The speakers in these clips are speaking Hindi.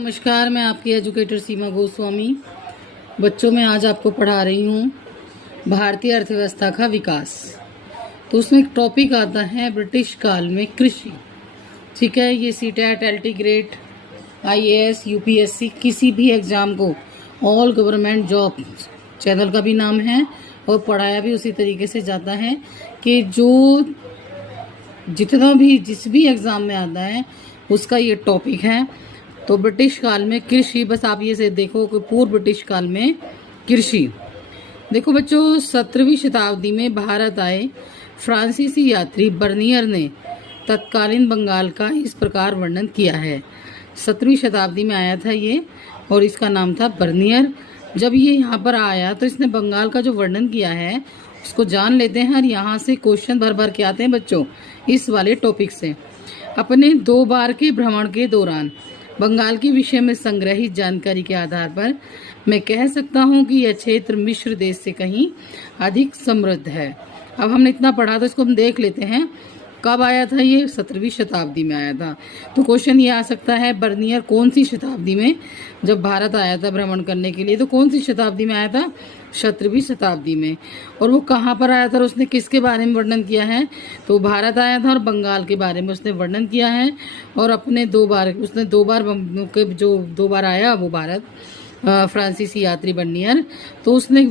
नमस्कार, मैं आपकी एजुकेटर सीमा गोस्वामी। बच्चों में आज आपको पढ़ा रही हूँ भारतीय अर्थव्यवस्था का विकास। तो उसमें एक टॉपिक आता है ब्रिटिश काल में कृषि। ठीक है, ये CTET, LT grade, IAS, UPSC किसी भी एग्जाम को ऑल गवर्नमेंट जॉब चैनल का भी नाम है और पढ़ाया भी उसी तरीके से जाता है कि जिस भी एग्जाम में आता है उसका ये टॉपिक है। तो ब्रिटिश काल में कृषि, बस आप ये से देखो कि पूर्व ब्रिटिश काल में कृषि। देखो बच्चों, 17वीं शताब्दी में भारत आए फ्रांसीसी यात्री बर्नियर ने तत्कालीन बंगाल का इस प्रकार वर्णन किया है। 17वीं शताब्दी में आया था ये और इसका नाम था बर्नियर। जब ये यहाँ पर आया तो इसने बंगाल का जो वर्णन किया है उसको जान लेते हैं और यहाँ से क्वेश्चन भर भर के आते हैं बच्चों इस वाले टॉपिक से। अपने 2 बार के भ्रमण के दौरान बंगाल के विषय में संग्रहित जानकारी के आधार पर मैं कह सकता हूं कि यह क्षेत्र मिस्र देश से कहीं अधिक समृद्ध है। अब हमने इतना पढ़ा तो इसको हम देख लेते हैं कब आया था ये। 17वीं शताब्दी में आया था। तो क्वेश्चन ये आ सकता है बर्नियर कौन सी शताब्दी में, जब भारत आया था भ्रमण करने के लिए तो कौन सी शताब्दी में आया था? 17वीं शताब्दी में। और वो कहाँ पर आया था और उसने किसके बारे में वर्णन किया है? तो भारत आया था और बंगाल के बारे में उसने वर्णन किया है। और अपने 2 बार आया वो भारत, फ्रांसीसी यात्री बर्नियर, तो उसने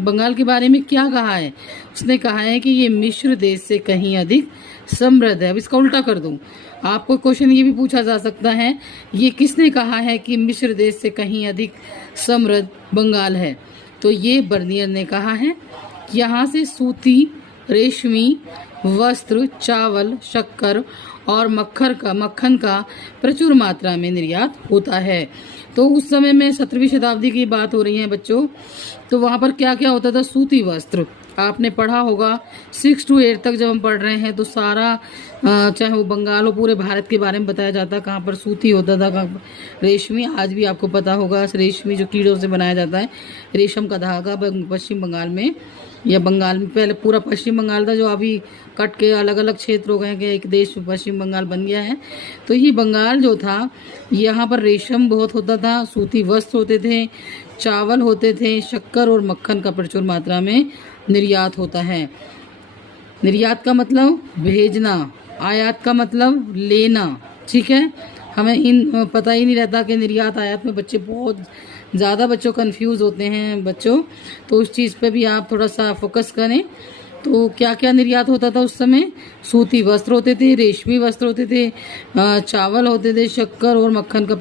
बंगाल के बारे में क्या कहा है? उसने कहा है कि ये मिस्र देश से कहीं अधिक समृद्ध है। अब इसका उल्टा कर दूं, आपको क्वेश्चन ये भी पूछा जा सकता है ये किसने कहा है कि मिस्र देश से कहीं अधिक समृद्ध बंगाल है? तो ये बर्नियर ने कहा है। यहाँ से सूती, रेशमी वस्त्र, चावल, शक्कर और मक्खन का प्रचुर मात्रा में निर्यात होता है। तो उस समय में 17वीं शताब्दी की बात हो रही है बच्चों। तो वहाँ पर क्या क्या होता था? सूती वस्त्र आपने पढ़ा होगा 6 to 8 तक जब हम पढ़ रहे हैं तो सारा चाहे वो बंगाल हो पूरे भारत के बारे में बताया जाता है। कहाँ पर सूती होता था, कहाँ पर रेशमी। आज भी आपको पता होगा रेशमी जो कीड़ों से बनाया जाता है, रेशम का धागा पश्चिम बंगाल में या बंगाल में, पहले पूरा पश्चिम बंगाल था जो अभी कट के अलग अलग क्षेत्र हो गए कि एक देश पश्चिम बंगाल बन गया है। तो ये बंगाल जो था यहाँ पर रेशम बहुत होता था, सूती वस्त्र होते थे, चावल होते थे, शक्कर और मक्खन का प्रचुर मात्रा में निर्यात होता है। निर्यात का मतलब भेजना, आयात का मतलब लेना। ठीक है, हमें पता ही नहीं रहता कि निर्यात आयात में बच्चे बहुत ज़्यादा बच्चों कंफ्यूज होते हैं बच्चों। तो उस चीज़ पे भी आप थोड़ा सा फोकस करें। तो क्या क्या निर्यात होता था उस समय? सूती वस्त्र होते थे, रेशमी वस्त्र होते थे, चावल होते थे, शक्कर और मक्खन का